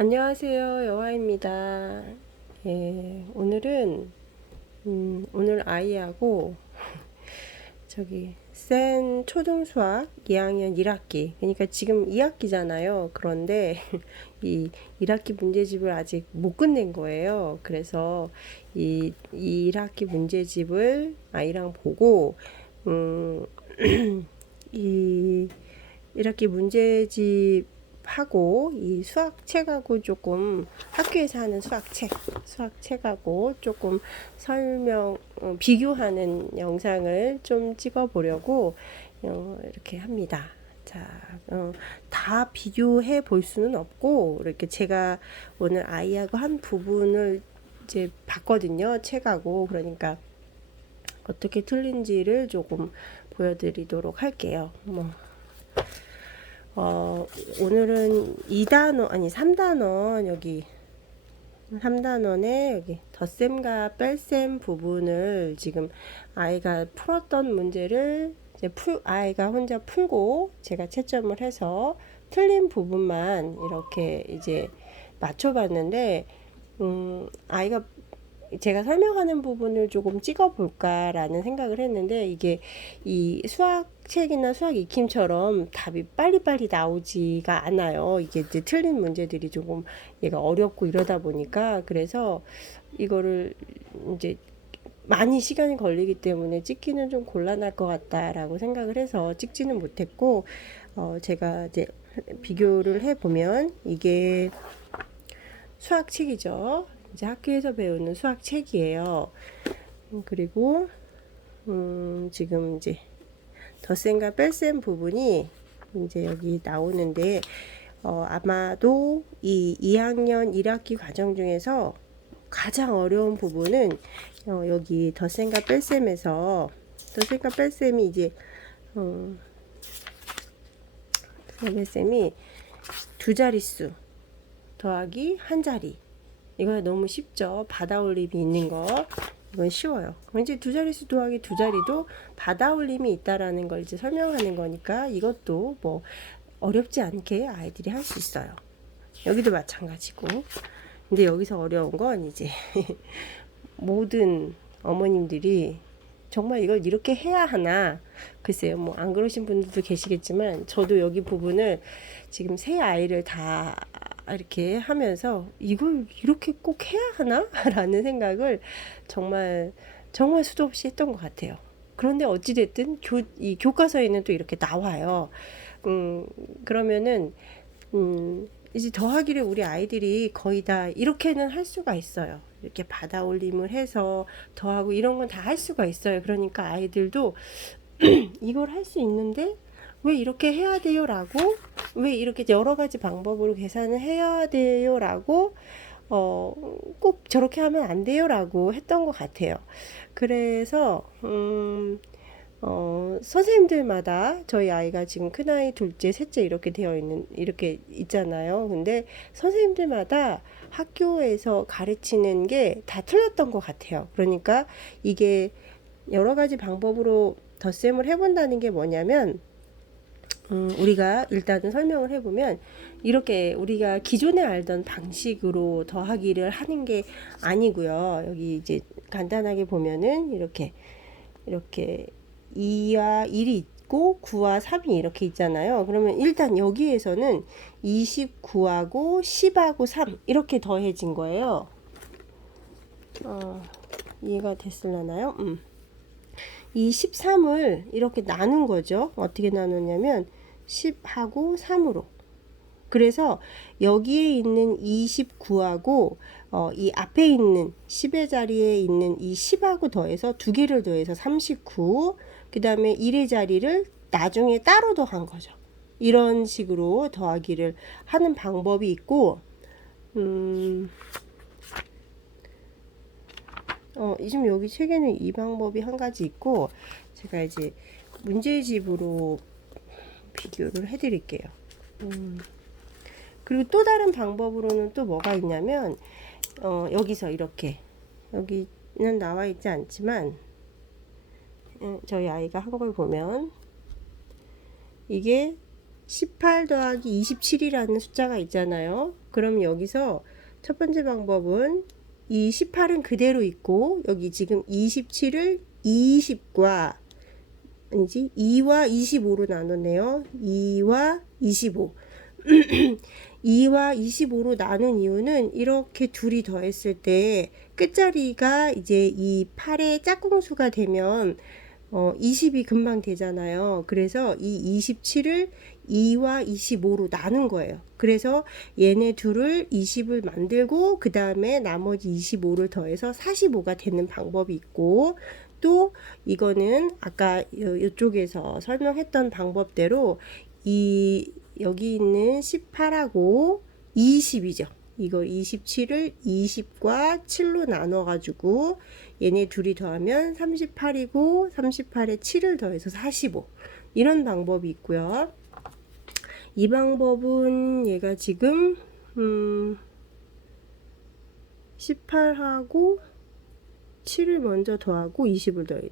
안녕하세요. 여화입니다. 예, 오늘 아이하고 센 초등수학 2학년 1학기, 그러니까 지금 2학기잖아요. 그런데 이 1학기 문제집을 아직 못 끝낸 거예요. 그래서 이 1학기 문제집을 아이랑 보고, 음, 이 1학기 문제집하고 이 수학책하고 조금 학교에서 하는 수학책하고 조금 비교하는 영상을 좀 찍어 보려고 이렇게 합니다. 자, 다 비교해 볼 수는 없고, 이렇게 제가 오늘 아이하고 한 부분을 이제 봤거든요. 책하고. 그러니까 어떻게 틀린지를 조금 보여드리도록 할게요. 오늘은 3단원, 여기 3단원에 여기 덧셈과 뺄셈 부분을 지금 아이가 풀었던 문제를 이제 아이가 혼자 풀고 제가 채점을 해서 틀린 부분만 이렇게 이제 맞춰봤는데, 아이가 제가 설명하는 부분을 조금 찍어볼까라는 생각을 했는데, 이게 이 수학책이나 수학 익힘처럼 답이 빨리빨리 나오지가 않아요. 이게 이제 틀린 문제들이 조금 얘가 어렵고 이러다 보니까, 그래서 이거를 이제 많이 시간이 걸리기 때문에 찍기는 좀 곤란할 것 같다라고 생각을 해서 찍지는 못했고, 제가 이제 비교를 해보면 이게 수학책이죠. 이제 학교에서 배우는 수학책이에요. 그리고 지금 이제 덧셈과 뺄셈 부분이 이제 여기 나오는데, 아마도 이 2학년 1학기 과정 중에서 가장 어려운 부분은 여기 덧셈과 뺄셈이 이제 뺄셈이 두 자릿수 더하기 한 자리. 이거 너무 쉽죠. 받아올림이 있는 거. 이건 쉬워요. 이제 두 자릿수 더하기 두 자리도 받아올림이 있다라는 걸 이제 설명하는 거니까 이것도 뭐 어렵지 않게 아이들이 할 수 있어요. 여기도 마찬가지고. 근데 여기서 어려운 건 이제 모든 어머님들이 정말 이걸 이렇게 해야 하나, 글쎄요. 뭐 안 그러신 분들도 계시겠지만, 저도 여기 부분을 지금 세 아이를 다 이렇게 하면서 이걸 이렇게 꼭 해야 하나? 라는 생각을 정말 수도 없이 했던 것 같아요. 그런데 어찌됐든 이 교과서에는 또 이렇게 나와요. 그러면은 이제 더하기를 우리 아이들이 거의 다 이렇게는 할 수가 있어요. 이렇게 받아 올림을 해서 더하고 이런 건 다 할 수가 있어요. 그러니까 아이들도 이걸 할 수 있는데 왜 이렇게 해야 돼요? 라고, 왜 이렇게 여러 가지 방법으로 계산을 해야 돼요? 라고, 꼭 저렇게 하면 안 돼요? 라고 했던 것 같아요. 그래서, 선생님들마다 저희 아이가 지금 큰아이, 둘째, 셋째 이렇게 있잖아요. 근데 선생님들마다 학교에서 가르치는 게 다 틀렸던 것 같아요. 그러니까 이게 여러 가지 방법으로 덧셈을 해본다는 게 뭐냐면, 우리가 일단은 설명을 해보면, 이렇게 우리가 기존에 알던 방식으로 더하기를 하는 게 아니고요. 여기 이제 간단하게 보면은 이렇게 2와 1이 있고 9와 3이 이렇게 있잖아요. 그러면 일단 여기에서는 29하고 10하고 3 이렇게 더해진 거예요. 이해가 됐을라나요? 이 13을 이렇게 나눈 거죠. 어떻게 나누냐면 10하고 3으로. 그래서 여기에 있는 29하고 이 앞에 있는 10의 자리에 있는 이 10하고 더해서 두 개를 더해서 39, 그 다음에 1의 자리를 나중에 따로 더한 거죠. 이런 식으로 더하기를 하는 방법이 있고, 지금 여기 책에는 이 방법이 한 가지 있고, 제가 이제 문제집으로 비교를 해드릴게요. 그리고 또 다른 방법으로는 또 뭐가 있냐면, 여기서 이렇게, 여기는 나와 있지 않지만, 저희 아이가 한 걸 보면, 이게 18 더하기 27이라는 숫자가 있잖아요. 그럼 여기서 첫 번째 방법은 이 18은 그대로 있고 여기 지금 27을 20과 아니지 2와 25로 나눴네요. 2와 25 2와 25로 나눈 이유는 이렇게 둘이 더했을 때 끝자리가 이제 이 8의 짝꿍수가 되면 20이 금방 되잖아요. 그래서 이 27을 2와 25로 나눈 거예요. 그래서 얘네 둘을 20을 만들고 그 다음에 나머지 25를 더해서 45가 되는 방법이 있고, 또 이거는 아까 이쪽에서 설명했던 방법대로 이 여기 있는 18하고 20이죠. 이거 27을 20과 7로 나눠 가지고 얘네 둘이 더하면 38이고 38에 7을 더해서 45 이런 방법이 있고요. 이 방법은 얘가 지금 18하고 7을 먼저 더하고 20을 더해네.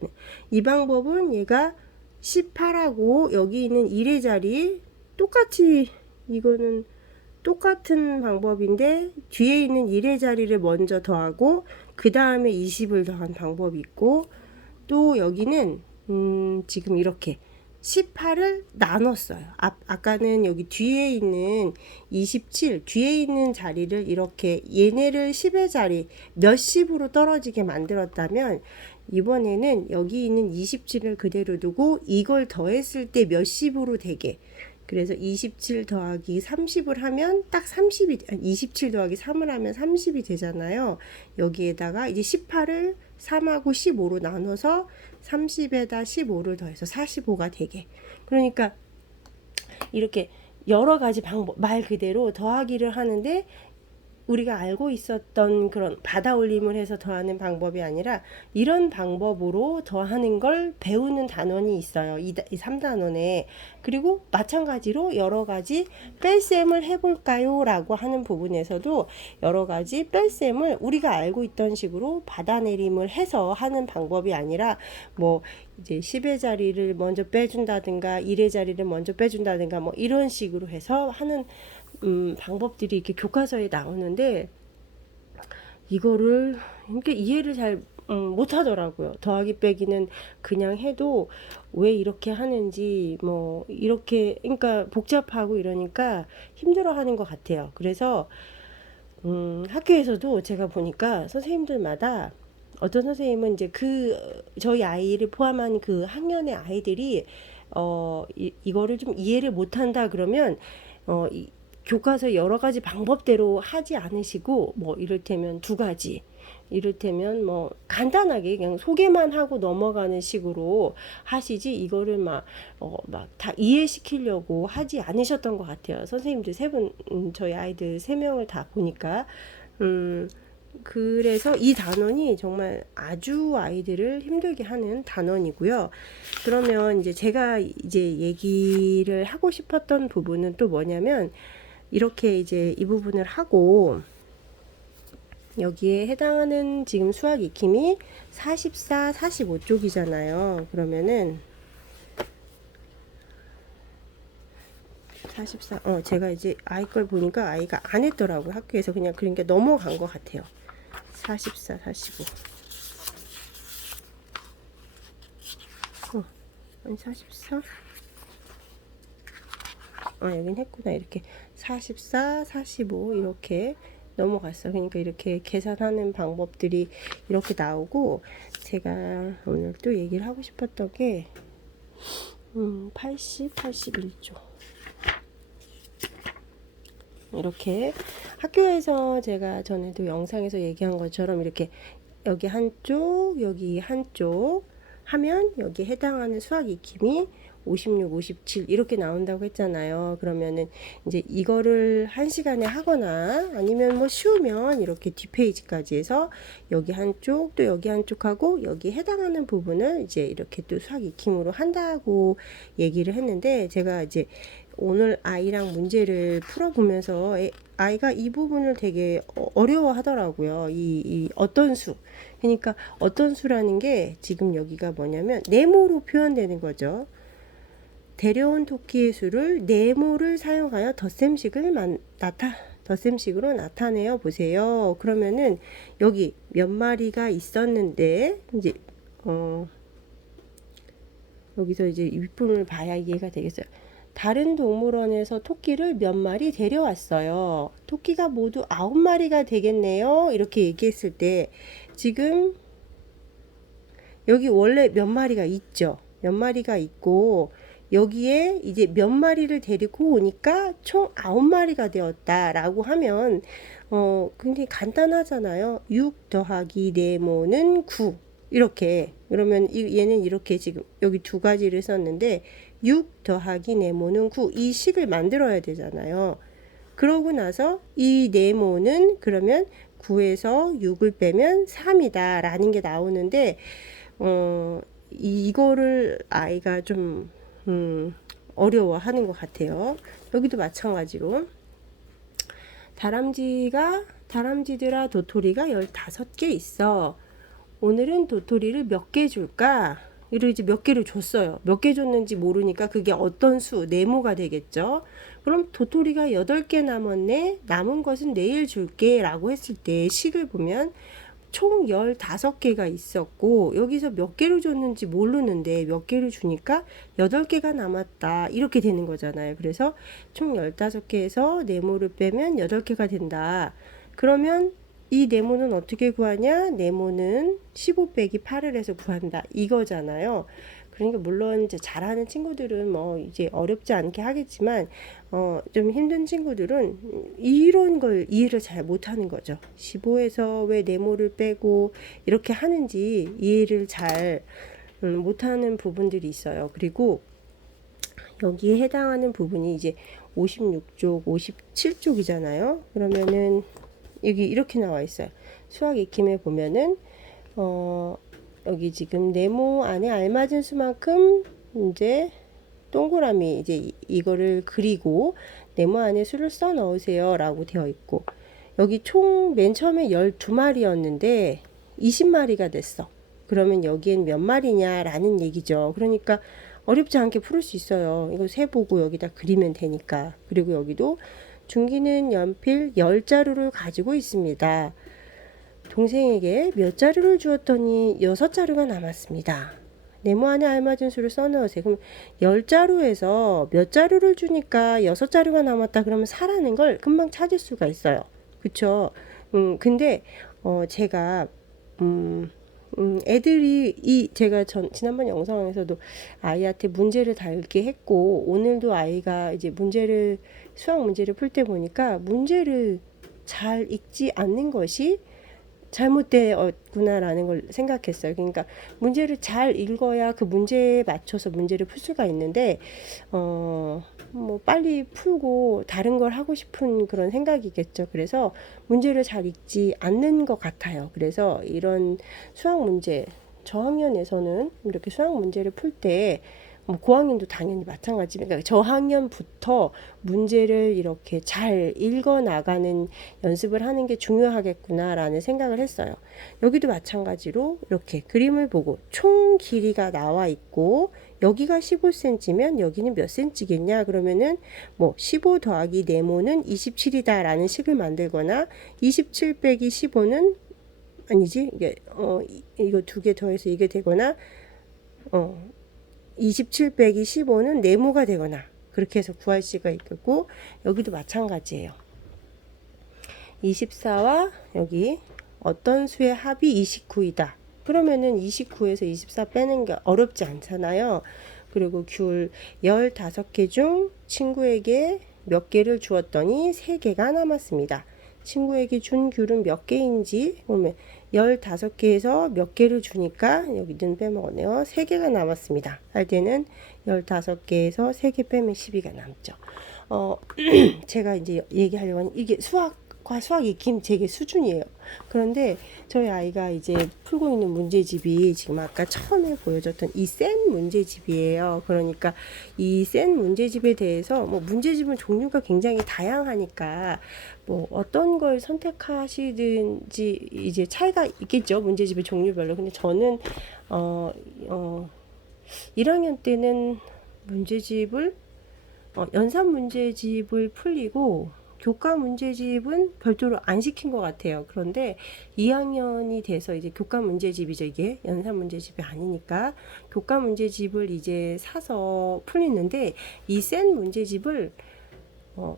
이 방법은 얘가 18하고 여기 있는 1의 자리 똑같이 이거는 똑같은 방법인데 뒤에 있는 1의 자리를 먼저 더하고 그 다음에 20을 더한 방법이 있고, 또 여기는 지금 이렇게 18을 나눴어요. 아까는 여기 뒤에 있는 27 뒤에 있는 자리를 이렇게 얘네를 10의 자리 몇십으로 떨어지게 만들었다면 이번에는 여기 있는 27을 그대로 두고 이걸 더했을 때 몇십으로 되게, 그래서 27 더하기 30을 하면 딱 30이 27 더하기 3을 하면 30이 되잖아요. 여기에다가 이제 18을 3하고 15로 나눠서 30에다 15를 더해서 45가 되게. 그러니까 이렇게 여러 가지 방법, 말 그대로 더하기를 하는데 우리가 알고 있었던 그런 받아 올림을 해서 더하는 방법이 아니라 이런 방법으로 더하는 걸 배우는 단원이 있어요. 이 3단원에. 그리고 마찬가지로 여러 가지 뺄셈을 해볼까요? 라고 하는 부분에서도 여러 가지 뺄셈을 우리가 알고 있던 식으로 받아내림을 해서 하는 방법이 아니라 뭐 이제 10의 자리를 먼저 빼준다든가 1의 자리를 먼저 빼준다든가 뭐 이런 식으로 해서 하는 방법들이 이렇게 교과서에 나오는데 이거를 이렇게 이해를 잘 못하더라고요. 더하기 빼기는 그냥 해도 왜 이렇게 하는지 뭐 이렇게 그러니까 복잡하고 이러니까 힘들어하는 것 같아요. 그래서 학교에서도 제가 보니까 선생님들마다 어떤 선생님은 이제 저희 아이를 포함한 그 학년의 아이들이 이거를 좀 이해를 못한다 그러면 교과서 여러 가지 방법대로 하지 않으시고 뭐 이를테면 두 가지, 이를테면 뭐 간단하게 그냥 소개만 하고 넘어가는 식으로 하시지 이거를 막 다 이해시키려고 하지 않으셨던 것 같아요. 선생님들 세 분, 저희 아이들 3명을 다 보니까 그래서 이 단원이 정말 아주 아이들을 힘들게 하는 단원이고요. 그러면 이제 제가 이제 얘기를 하고 싶었던 부분은 또 뭐냐면 이렇게 이제 이 부분을 하고 여기에 해당하는 지금 수학 익힘이 44, 45쪽이잖아요. 그러면은 44, 제가 이제 아이 걸 보니까 아이가 안 했더라고요. 학교에서 그냥 그러니까 넘어간 것 같아요. 44, 45. 아니 44? 여긴 했구나. 이렇게 44, 45 이렇게 넘어갔어. 그러니까 이렇게 계산하는 방법들이 이렇게 나오고, 제가 오늘 또 얘기를 하고 싶었던 게 80, 81조 이렇게 학교에서 제가 전에도 영상에서 얘기한 것처럼 이렇게 여기 한쪽 여기 한쪽 하면 여기 해당하는 수학 익힘이 56, 57 이렇게 나온다고 했잖아요. 그러면은 이제 이거를 1시간에 하거나 아니면 뭐 쉬우면 이렇게 뒷페이지까지 해서 여기 한쪽 또 여기 한쪽 하고 여기 해당하는 부분을 이제 이렇게 또 수학 익힘으로 한다고 얘기를 했는데, 제가 이제 오늘 아이랑 문제를 풀어보면서 아이가 이 부분을 되게 어려워 하더라고요. 이 어떤 수. 그러니까 어떤 수라는 게 지금 여기가 뭐냐면 네모로 표현되는 거죠. 데려온 토끼의 수를 네모를 사용하여 덧셈식으로 나타내어 보세요. 그러면은 여기 몇 마리가 있었는데 이제 여기서 이제 윗부분을 봐야 이해가 되겠어요. 다른 동물원에서 토끼를 몇 마리 데려왔어요. 토끼가 모두 9마리가 되겠네요. 이렇게 얘기했을 때 지금 여기 원래 몇 마리가 있죠. 몇 마리가 있고 여기에 이제 몇 마리를 데리고 오니까 총 9마리가 되었다라고 하면 굉장히 간단하잖아요. 6 더하기 네모는 9 이렇게. 그러면 얘는 이렇게 지금 여기 두 가지를 썼는데 6 더하기 네모는 9 이 식을 만들어야 되잖아요. 그러고 나서 이 네모는 그러면 9에서 6을 빼면 3이다 라는 게 나오는데 이거를 아이가 좀 어려워하는 것 같아요. 여기도 마찬가지로 다람쥐들아 도토리가 15개 있어. 오늘은 도토리를 몇 개 줄까? 이를 이제 몇 개를 줬어요. 몇 개 줬는지 모르니까 그게 어떤 수, 네모가 되겠죠. 그럼 도토리가 8개 남았네. 남은 것은 내일 줄게 라고 했을 때 식을 보면 총 15개가 있었고 여기서 몇 개를 줬는지 모르는데 몇 개를 주니까 8개가 남았다 이렇게 되는 거잖아요. 그래서 총 15개에서 네모를 빼면 8개가 된다. 그러면 이 네모는 어떻게 구하냐? 네모는 15 빼기 8을 해서 구한다 이거잖아요. 그러니까 물론 이제 잘하는 친구들은 뭐 이제 어렵지 않게 하겠지만 좀 힘든 친구들은 이런 걸 이해를 잘 못하는 거죠. 15에서 왜 네모를 빼고 이렇게 하는지 이해를 잘 못하는 부분들이 있어요. 그리고 여기에 해당하는 부분이 이제 56쪽, 57쪽이잖아요. 그러면은 여기 이렇게 나와 있어요. 수학 익힘에 보면은 여기 지금 네모 안에 알맞은 수만큼 이제 동그라미 이제 이거를 그리고 네모 안에 수를 써 넣으세요 라고 되어 있고 여기 총 맨 처음에 12마리였는데 20마리가 됐어. 그러면 여기엔 몇 마리냐 라는 얘기죠. 그러니까 어렵지 않게 풀을 수 있어요. 이거 세보고 여기다 그리면 되니까. 그리고 여기도 준기는 연필 10자루를 가지고 있습니다. 동생에게 몇 자루를 주었더니 6자루가 남았습니다. 네모 안에 알맞은 수를 써넣으세요. 그럼 10자루에서 몇 자루를 주니까 6자루가 남았다 그러면 4라는 걸 금방 찾을 수가 있어요. 그쵸? 근데 제가 애들이 제가 지난번 영상에서도 아이한테 문제를 다 읽게 했고 오늘도 아이가 이제 수학 문제를 풀 때 보니까 문제를 잘 읽지 않는 것이 잘못되었구나라는 걸 생각했어요. 그러니까 문제를 잘 읽어야 그 문제에 맞춰서 문제를 풀 수가 있는데 뭐 빨리 풀고 다른 걸 하고 싶은 그런 생각이겠죠. 그래서 문제를 잘 읽지 않는 것 같아요. 그래서 이런 수학 문제 저학년에서는 이렇게 수학 문제를 풀때 고학년도 당연히 마찬가지입니다. 그러니까 저학년부터 문제를 이렇게 잘 읽어 나가는 연습을 하는 게 중요하겠구나라는 생각을 했어요. 여기도 마찬가지로 이렇게 그림을 보고 총 길이가 나와 있고 여기가 15cm면 여기는 몇 cm겠냐 그러면은 뭐 15 더하기 네모는 27이다 라는 식을 만들거나 27 빼기 15는 아니지 이게 이거 두 개 더해서 이게 되거나 27 빼기 15는 네모가 되거나 그렇게 해서 구할 수가 있고 여기도 마찬가지예요. 24와 여기 어떤 수의 합이 29이다. 그러면은 29에서 24 빼는 게 어렵지 않잖아요. 그리고 귤 15개 중 친구에게 몇 개를 주었더니 3개가 남았습니다. 친구에게 준 귤은 몇 개인지 보면 15개에서 몇 개를 주니까 여기는 빼먹었네요. 3개가 남았습니다. 할 때는 15개에서 3개 빼면 12가 남죠. 제가 이제 얘기하려고 하는 이게 수학과 수학 익힘 제게 수준이에요. 그런데 저희 아이가 이제 풀고 있는 문제집이 지금 아까 처음에 보여줬던 이 센 문제집이에요. 그러니까 이 센 문제집에 대해서 뭐 문제집은 종류가 굉장히 다양하니까 뭐 어떤 걸 선택하시든지 이제 차이가 있겠죠. 문제집의 종류별로. 근데 저는 1학년 때는 문제집을 연산 문제집을 풀리고 교과 문제집은 별도로 안 시킨 것 같아요. 그런데 2학년이 돼서 이제 교과 문제집이죠. 이게 연산 문제집이 아니니까 교과 문제집을 이제 사서 풀리는데 이 센 문제집을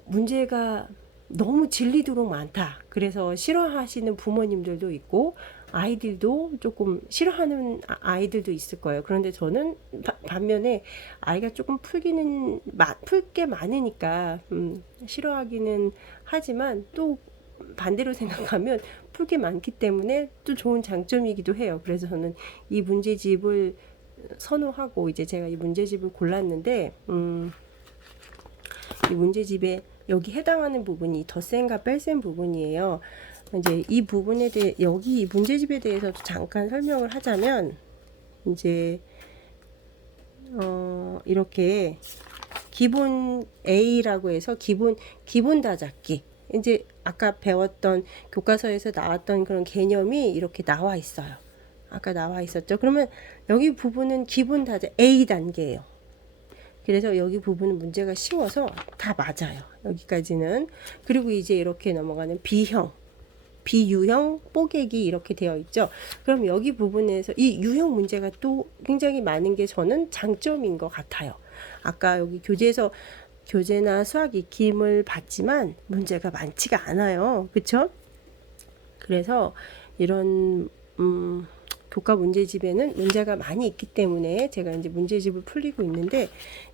문제가 너무 질리도록 많다. 그래서 싫어하시는 부모님들도 있고 아이들도 조금 싫어하는 아이들도 있을 거예요. 그런데 저는 반면에 아이가 조금 풀 게 많으니까 싫어하기는 하지만 또 반대로 생각하면 풀 게 많기 때문에 또 좋은 장점이기도 해요. 그래서 저는 이 문제집을 선호하고 이제 제가 이 문제집을 골랐는데 이 문제집에 여기 해당하는 부분이 덧셈과 뺄셈 부분이에요. 이제 이 부분에 대해 여기 이 문제집에 대해서도 잠깐 설명을 하자면 이제 이렇게 기본 A라고 해서 기본 다잡기 이제 아까 배웠던 교과서에서 나왔던 그런 개념이 이렇게 나와 있어요. 아까 나와 있었죠. 그러면 여기 부분은 기본 다잡 A 단계예요. 그래서 여기 부분은 문제가 쉬워서 다 맞아요. 여기까지는. 그리고 이제 이렇게 넘어가는 비유형 뽀개기 이렇게 되어 있죠. 그럼 여기 부분에서 이 유형 문제가 또 굉장히 많은 게 저는 장점인 것 같아요. 아까 여기 교재나 수학 익힘을 봤지만 문제가 많지가 않아요. 그쵸? 그래서 이런 교과 문제집에는 문제가 많이 있기 때문에 제가 이제 문제집을 풀리고 있는데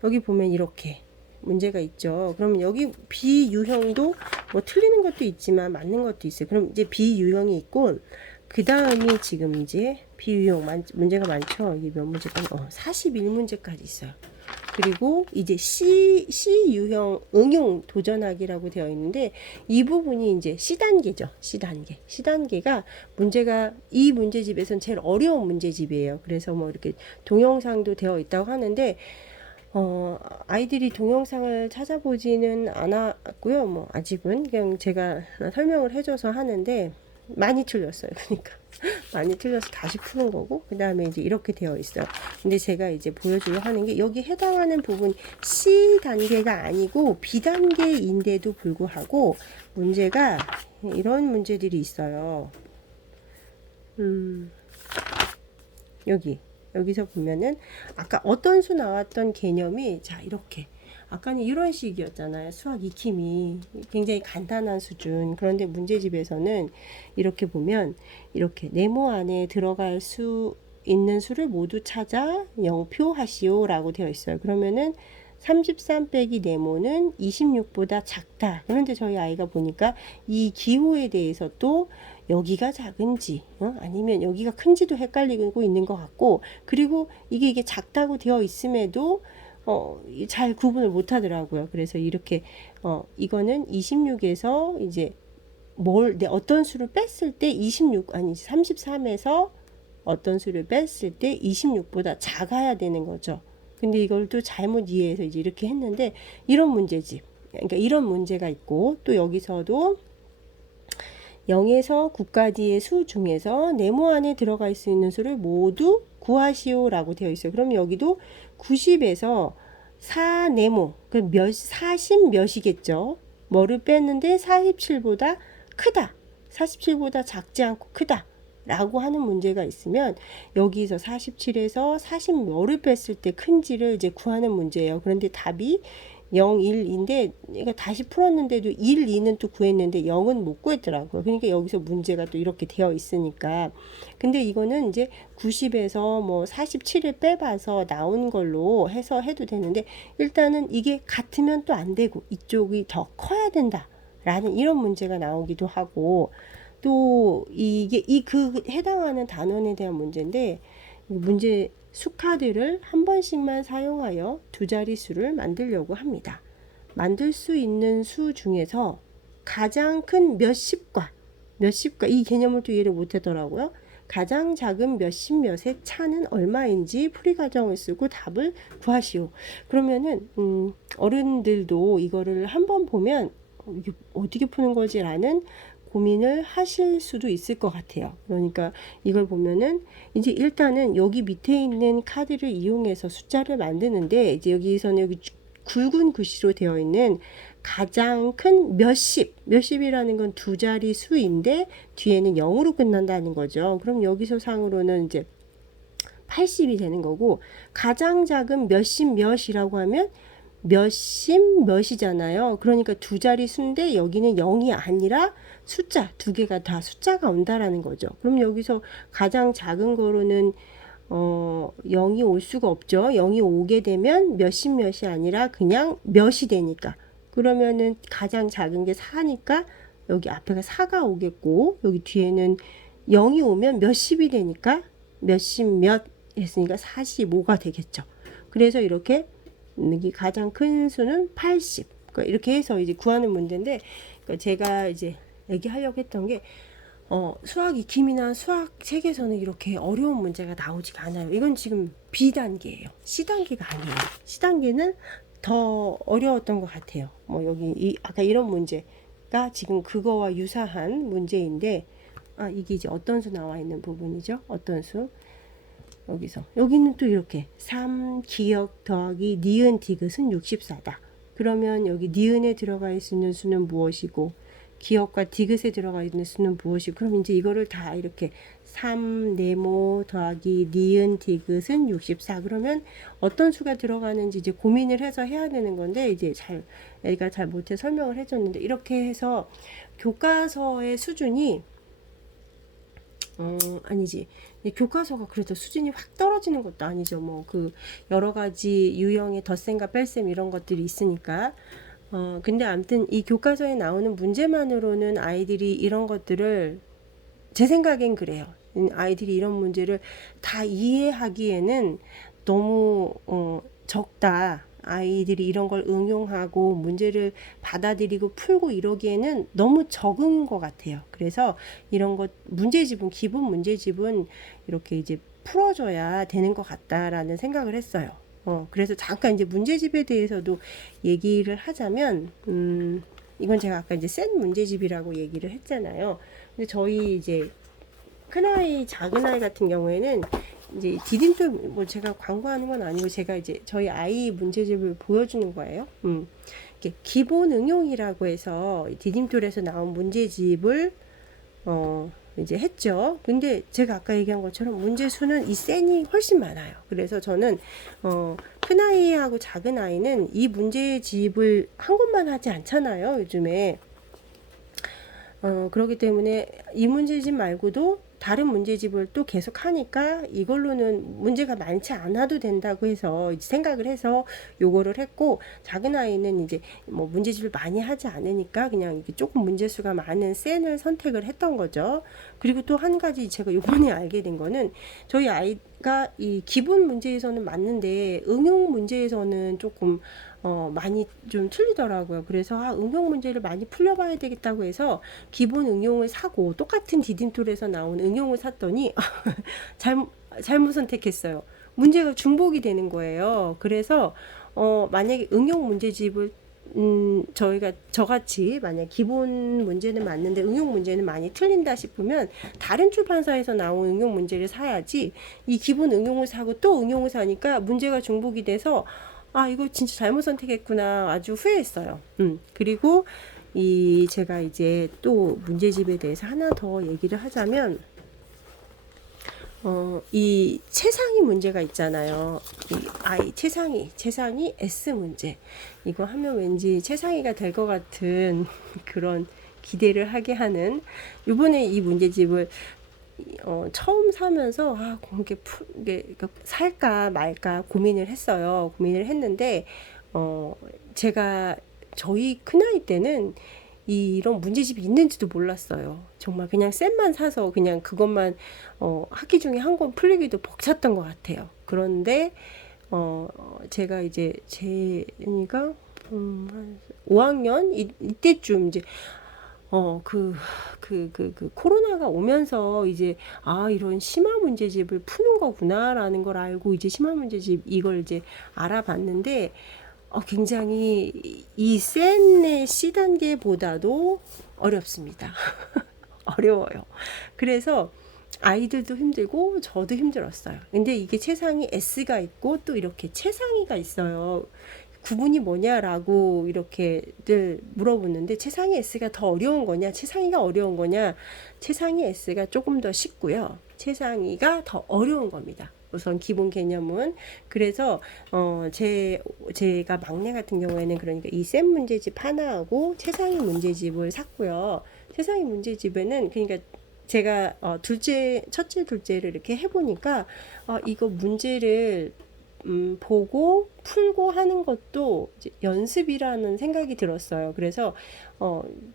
여기 보면 이렇게 문제가 있죠. 그러면 여기 비유형도 뭐 틀리는 것도 있지만 맞는 것도 있어요. 그럼 이제 비유형이 있고 그 다음이 지금 이제 비유형 문제가 많죠. 이게 몇 문제까지? 41문제까지 있어요. 그리고 이제 C유형 응용 도전하기라고 되어 있는데 이 부분이 이제 C단계죠. C단계가 문제가 이 문제집에서는 제일 어려운 문제집이에요. 그래서 뭐 이렇게 동영상도 되어 있다고 하는데 아이들이 동영상을 찾아보지는 않았고요. 뭐 아직은 그냥 제가 설명을 해줘서 하는데 많이 틀렸어요. 그러니까 많이 틀려서 다시 푸는 거고 그 다음에 이제 이렇게 되어 있어요. 근데 제가 이제 보여주려고 하는 게 여기 해당하는 부분 C 단계가 아니고 B 단계인데도 불구하고 문제가 이런 문제들이 있어요. 여기서 보면은 아까 어떤 수 나왔던 개념이 자 이렇게 아까는 이런 식이었잖아요. 수학 익힘이 굉장히 간단한 수준. 그런데 문제집에서는 이렇게 보면 이렇게 네모 안에 들어갈 수 있는 수를 모두 찾아 0표 하시오 라고 되어 있어요. 그러면은 33 빼기 네모는 26보다 작다. 그런데 저희 아이가 보니까 이 기호에 대해서 또 여기가 작은지 아니면 여기가 큰지도 헷갈리고 있는 것 같고 그리고 이게 작다고 되어 있음에도 잘 구분을 못 하더라고요. 그래서 이렇게 이거는 26에서 이제 어떤 수를 뺐을 때 33에서 어떤 수를 뺐을 때 26보다 작아야 되는 거죠. 근데 이걸 또 잘못 이해해서 이제 이렇게 했는데 이런 문제집. 그러니까 이런 문제가 있고 또 여기서도 0에서 9까지의 수 중에서 네모 안에 들어갈 수 있는 수를 모두 구하시오 라고 되어 있어요. 그럼 여기도 90에서 4네모, 40 몇이겠죠. 뭐를 뺐는데 47보다 크다. 47보다 작지 않고 크다. 라고 하는 문제가 있으면 여기서 47에서 40 몇을 뺐을 때 큰지를 이제 구하는 문제예요. 그런데 답이 0, 1, 2인데 내가 다시 풀었는데도 1, 2는 또 구했는데 0은 못 구했더라고요. 그러니까 여기서 문제가 또 이렇게 되어 있으니까. 근데 이거는 이제 90에서 뭐 47을 빼봐서 나온 걸로 해서 해도 되는데 일단은 이게 같으면 또 안 되고 이쪽이 더 커야 된다. 라는 이런 문제가 나오기도 하고 또 이게 그 해당하는 단원에 대한 문제인데 문제 수카드를 한 번씩만 사용하여 두 자릿수를 만들려고 합니다. 만들 수 있는 수 중에서 가장 큰 몇십과 이 개념을 또 이해를 못하더라고요. 가장 작은 몇십 몇의 차는 얼마인지 풀이 과정을 쓰고 답을 구하시오. 그러면은 어른들도 이거를 한번 보면 이게 어떻게 푸는 거지라는 고민을 하실 수도 있을 것 같아요. 그러니까 이걸 보면은 이제 일단은 여기 밑에 있는 카드를 이용해서 숫자를 만드는데 이제 여기서는 여기 굵은 글씨로 되어 있는 가장 큰 몇십이라는 건 두 자리 수인데 뒤에는 0으로 끝난다는 거죠. 그럼 여기서 상으로는 이제 80이 되는 거고, 가장 작은 몇이라고 하면 몇이잖아요. 그러니까 두 자리 수인데 여기는 0이 아니라 숫자 두 개가 다 숫자가 온다라는 거죠. 그럼 여기서 가장 작은 거로는 0이 올 수가 없죠. 0이 오게 되면 몇이 아니라 그냥 몇이 되니까. 그러면은 가장 작은 게 4니까 여기 앞에가 4가 오겠고, 여기 뒤에는 0이 오면 몇십이 되니까 몇십 했으니까 45가 되겠죠. 그래서 이렇게 여기 가장 큰 수는 80. 그러니까 이렇게 해서 이제 구하는 문제인데, 그러니까 제가 이제 얘기하려고 했던 게 수학 익힘이나 수학 책에서는 이렇게 어려운 문제가 나오지가 않아요. 이건 지금 B단계예요. C단계가 아니에요. C단계는 더 어려웠던 것 같아요. 뭐 여기 아까 이런 문제가 지금 그거와 유사한 문제인데, 이게 이제 어떤 수 나와 있는 부분이죠? 어떤 수? 여기는 또 이렇게 3 기역 더하기 니은 디귿은 64다. 그러면 여기 니은에 들어가 있는 수는 무엇이고 기역과 디귿에 들어가 있는 수는 무엇이고, 그럼 이제 이거를 다 이렇게 3 네모 더하기 니은 디귿은 64. 그러면 어떤 수가 들어가는지 이제 고민을 해서 해야 되는 건데, 이제 애가 잘 못해 설명을 해줬는데, 이렇게 해서 교과서의 수준이 아니지. 교과서가 그래도 수준이 확 떨어지는 것도 아니죠. 뭐 그 여러 가지 유형의 덧셈과 뺄셈 이런 것들이 있으니까. 근데 아무튼 이 교과서에 나오는 문제만으로는 아이들이 이런 것들을, 제 생각엔 그래요. 아이들이 이런 문제를 다 이해하기에는 너무 적다. 아이들이 이런 걸 응용하고 문제를 받아들이고 풀고 이러기에는 너무 적은 것 같아요. 그래서 이런 것 기본 문제집은 이렇게 이제 풀어줘야 되는 것 같다라는 생각을 했어요. 그래서 잠깐 이제 문제집에 대해서도 얘기를 하자면, 이건 제가 아까 이제 센 문제집이라고 얘기를 했잖아요. 근데 저희 이제 큰아이, 작은아이 같은 경우에는 이제 디딤돌, 뭐 제가 광고하는 건 아니고 제가 이제 저희 아이 문제집을 보여주는 거예요. 이렇게 기본 응용이라고 해서 디딤돌에서 나온 문제집을 이제 했죠. 근데 제가 아까 얘기한 것처럼 문제 수는 이 센이 훨씬 많아요. 그래서 저는 큰 아이하고 작은 아이는 이 문제집을 한 권만 하지 않잖아요, 요즘에. 그렇기 때문에 이 문제집 말고도 다른 문제집을 또 계속 하니까 이걸로는 문제가 많지 않아도 된다고 해서 생각을 해서 요거를 했고, 작은 아이는 이제 뭐 문제집을 많이 하지 않으니까 그냥 이게 조금 문제수가 많은 센을 선택을 했던 거죠. 그리고 또 한 가지 제가 요번에 알게 된 거는, 저희 아이가 이 기본 문제에서는 맞는데 응용 문제에서는 조금 많이 좀 틀리더라고요. 그래서 응용 문제를 많이 풀려봐야 되겠다고 해서 기본 응용을 사고, 똑같은 디딤돌에서 나온 응용을 샀더니 잘못 선택했어요. 문제가 중복이 되는 거예요. 그래서 만약에 응용 문제집을 저같이 만약 기본 문제는 맞는데 응용 문제는 많이 틀린다 싶으면 다른 출판사에서 나온 응용 문제를 사야지, 이 기본 응용을 사고 또 응용을 사니까 문제가 중복이 돼서 이거 진짜 잘못 선택했구나 아주 후회했어요. 그리고 제가 이제 또 문제집에 대해서 하나 더 얘기를 하자면, 이 채상이 문제가 있잖아요. 이 아이 채상이 S 문제. 이거 하면 왠지 채상이가 될 것 같은 그런 기대를 하게 하는, 요번에 이 문제집을 처음 사면서 이게 살까 말까 고민을 했어요. 고민을 했는데 제가 저희 큰아이 때는 이런 문제집이 있는지도 몰랐어요. 정말 그냥 셋만 사서 그냥 그것만 학기 중에 한 권 풀리기도 벅찼던 것 같아요. 그런데 제가 이제 제니가 5학년 이때쯤 이제 코로나가 오면서 이제 이런 심화 문제집을 푸는 거구나라는 걸 알고 이제 심화 문제집 이걸 이제 알아봤는데, 굉장히 이 센의 C 단계보다도 어렵습니다. 어려워요. 그래서 아이들도 힘들고 저도 힘들었어요. 근데 이게 채상이 S가 있고 또 이렇게 채상이가 있어요. 구분이 뭐냐라고 이렇게들 물어보는데 채상이 S가 더 어려운 거냐, 채상이가 어려운 거냐, 채상이 S가 조금 더 쉽고요. 채상이가 더 어려운 겁니다. 우선 기본 개념은. 그래서 제가 막내 같은 경우에는 그러니까 이 쌤 문제집 하나하고 채상이 문제집을 샀고요. 채상이 문제집에는 그러니까 제가 첫째, 둘째를 이렇게 해보니까 이거 문제를 보고 풀고 하는 것도 이제 연습이라는 생각이 들었어요. 그래서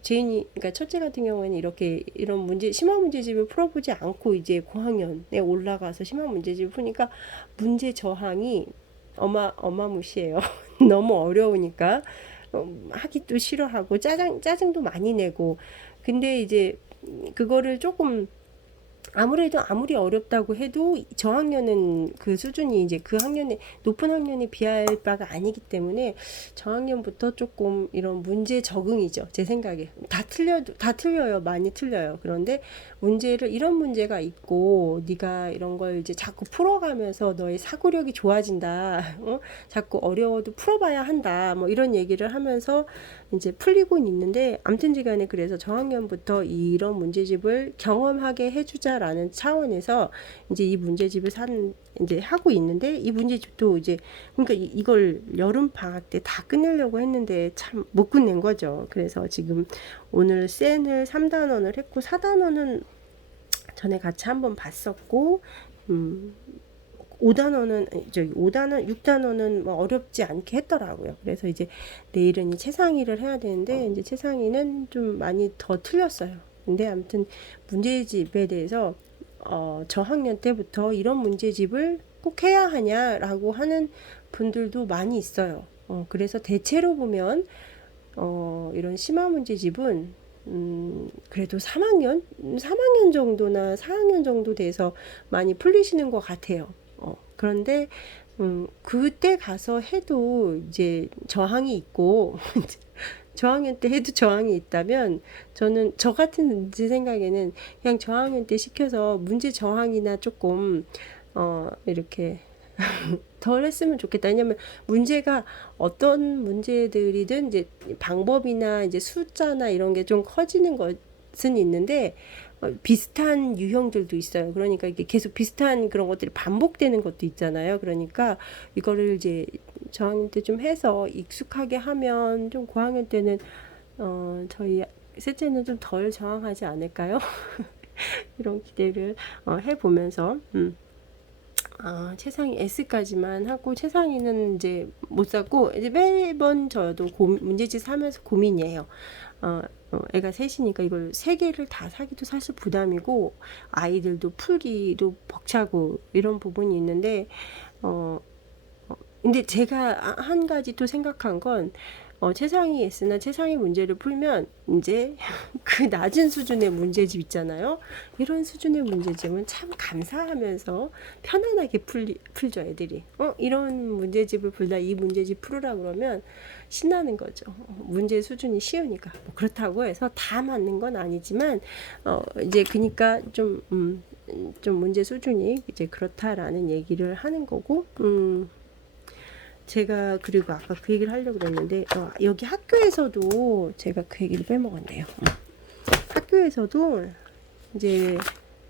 제인이, 그러니까 첫째 같은 경우에는 이렇게 이런 심화 문제집을 풀어보지 않고 이제 고학년에 올라가서 심화 문제집을 푸니까 문제 저항이 어마무시해요. 너무 어려우니까 하기도 싫어하고 짜증도 많이 내고. 근데 이제 그거를 조금 아무래도 아무리 어렵다고 해도 저학년은 그 수준이 이제 그 학년에 높은 학년에 비할 바가 아니기 때문에 저학년부터 조금 이런 문제 적응이죠. 제 생각에 다 틀려요. 많이 틀려요. 그런데 문제를 이런 문제가 있고 네가 이런 걸 이제 자꾸 풀어가면서 너의 사고력이 좋아진다. 자꾸 어려워도 풀어봐야 한다. 뭐 이런 얘기를 하면서 이제 풀리고 있는데 아무튼지간에 그래서 저학년부터 이런 문제집을 경험하게 해주자라는 차원에서 이제 이 문제집을 이제 하고 있는데 이 문제집도 이제 그러니까 이걸 여름 방학 때 다 끝내려고 했는데 참 못 끝낸 거죠. 그래서 지금 오늘 센을 3단원을 했고 4단원은 전에 같이 한번 봤었고 5단원, 6단원은 뭐 어렵지 않게 했더라고요. 그래서 이제 내일은 이 채상이를 해야 되는데 이제 채상이는 좀 많이 더 틀렸어요. 근데 아무튼 문제집에 대해서 저학년 때부터 이런 문제집을 꼭 해야 하냐라고 하는 분들도 많이 있어요. 그래서 대체로 보면 이런 심화 문제집은 그래도 3학년 정도나 4학년 정도 돼서 많이 풀리시는 것 같아요. 그런데 그때 가서 해도 이제 저항이 있고 저학년 때 해도 저항이 있다면 저는 저 같은 제 생각에는 그냥 저학년 때 시켜서 문제 저항이나 조금 이렇게 덜 했으면 좋겠다. 왜냐면 문제가 어떤 문제들이든 이제 방법이나 이제 숫자나 이런 게 좀 커지는 것은 있는데 비슷한 유형들도 있어요. 그러니까 이게 계속 비슷한 그런 것들이 반복되는 것도 있잖아요. 그러니까 이거를 이제 저학년 때 좀 해서 익숙하게 하면 좀 고학년 때는 저희 셋째는 좀 덜 저항하지 않을까요? 이런 기대를 해보면서 채상이 S까지만 하고 채상이는 이제 못 샀고 이제 매번 저도 문제집 사면서 고민이에요. 애가 셋이니까 이걸 세 개를 다 사기도 사실 부담이고 아이들도 풀기도 벅차고 이런 부분이 있는데 근데 제가 한 가지 또 생각한 건 채상이 S나 채상이 문제를 풀면 이제 그 낮은 수준의 문제집 있잖아요. 이런 수준의 문제집은 참 감사하면서 편안하게 풀죠 애들이. 이런 문제집을 풀다 이 문제집 풀으라 그러면 신나는 거죠. 문제 수준이 쉬우니까. 뭐 그렇다고 해서 다 맞는 건 아니지만 이제 그니까 좀 문제 수준이 이제 그렇다라는 얘기를 하는 거고. 제가 그리고 아까 그 얘기를 하려고 그랬는데 여기 학교에서도 제가 그 얘기를 빼먹었네요. 학교에서도 이제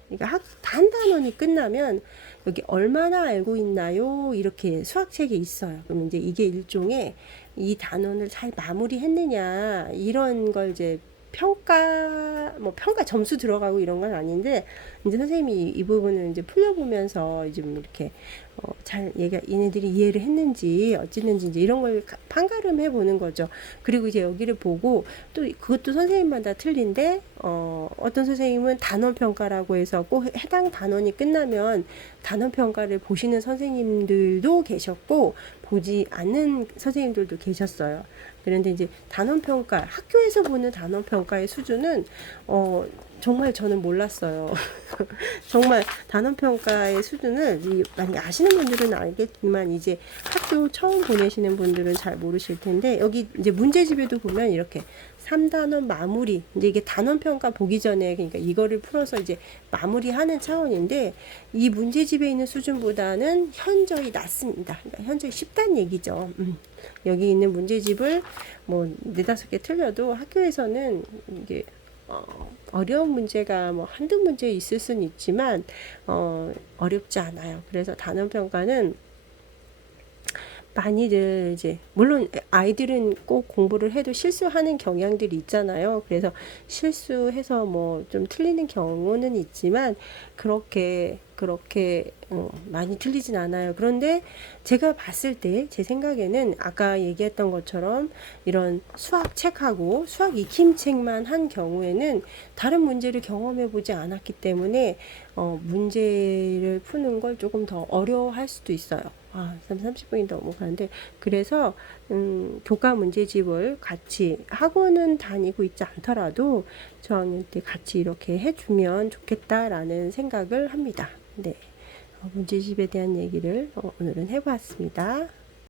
그러니까 한 단원이 끝나면 여기 얼마나 알고 있나요? 이렇게 수학책에 있어요. 그럼 이제 이게 일종의 이 단원을 잘 마무리했느냐 이런 걸 이제 평가 점수 들어가고 이런 건 아닌데 이제 선생님이 이 부분을 이제 풀려보면서 이제 이렇게 잘 얘네들이 이해를 했는지 어찌는지 이제 이런 걸 판가름해 보는 거죠. 그리고 이제 여기를 보고 또 그것도 선생님마다 틀린데 어떤 선생님은 단원 평가라고 해서 꼭 해당 단원이 끝나면 단원 평가를 보시는 선생님들도 계셨고 보지 않는 선생님들도 계셨어요. 그런데 이제 단원평가, 학교에서 보는 단원평가의 수준은 정말 저는 몰랐어요. 정말 단원평가의 수준을 많이 아시는 분들은 알겠지만 이제 학교 처음 보내시는 분들은 잘 모르실 텐데 여기 이제 문제집에도 보면 이렇게 3단원 마무리. 이제 이게 단원 평가 보기 전에 그러니까 이거를 풀어서 이제 마무리하는 차원인데 이 문제집에 있는 수준보다는 현저히 낮습니다. 그러니까 현저히 쉽다는 얘기죠. 여기 있는 문제집을 뭐 4-5개 틀려도 학교에서는 이게 어려운 문제가 뭐 한두 문제 있을 수는 있지만 어렵지 않아요. 그래서 단원 평가는 많이들 이제 물론 아이들은 꼭 공부를 해도 실수하는 경향들이 있잖아요. 그래서 실수해서 뭐 좀 틀리는 경우는 있지만 그렇게 많이 틀리진 않아요. 그런데 제가 봤을 때 제 생각에는 아까 얘기했던 것처럼 이런 수학 책하고 수학 익힘책만 한 경우에는 다른 문제를 경험해 보지 않았기 때문에 문제를 푸는 걸 조금 더 어려워할 수도 있어요. 30분이 넘어가는데 그래서 교과 문제집을 같이 학원은 다니고 있지 않더라도 저학년 때 같이 이렇게 해주면 좋겠다라는 생각을 합니다. 네, 문제집에 대한 얘기를 오늘은 해보았습니다.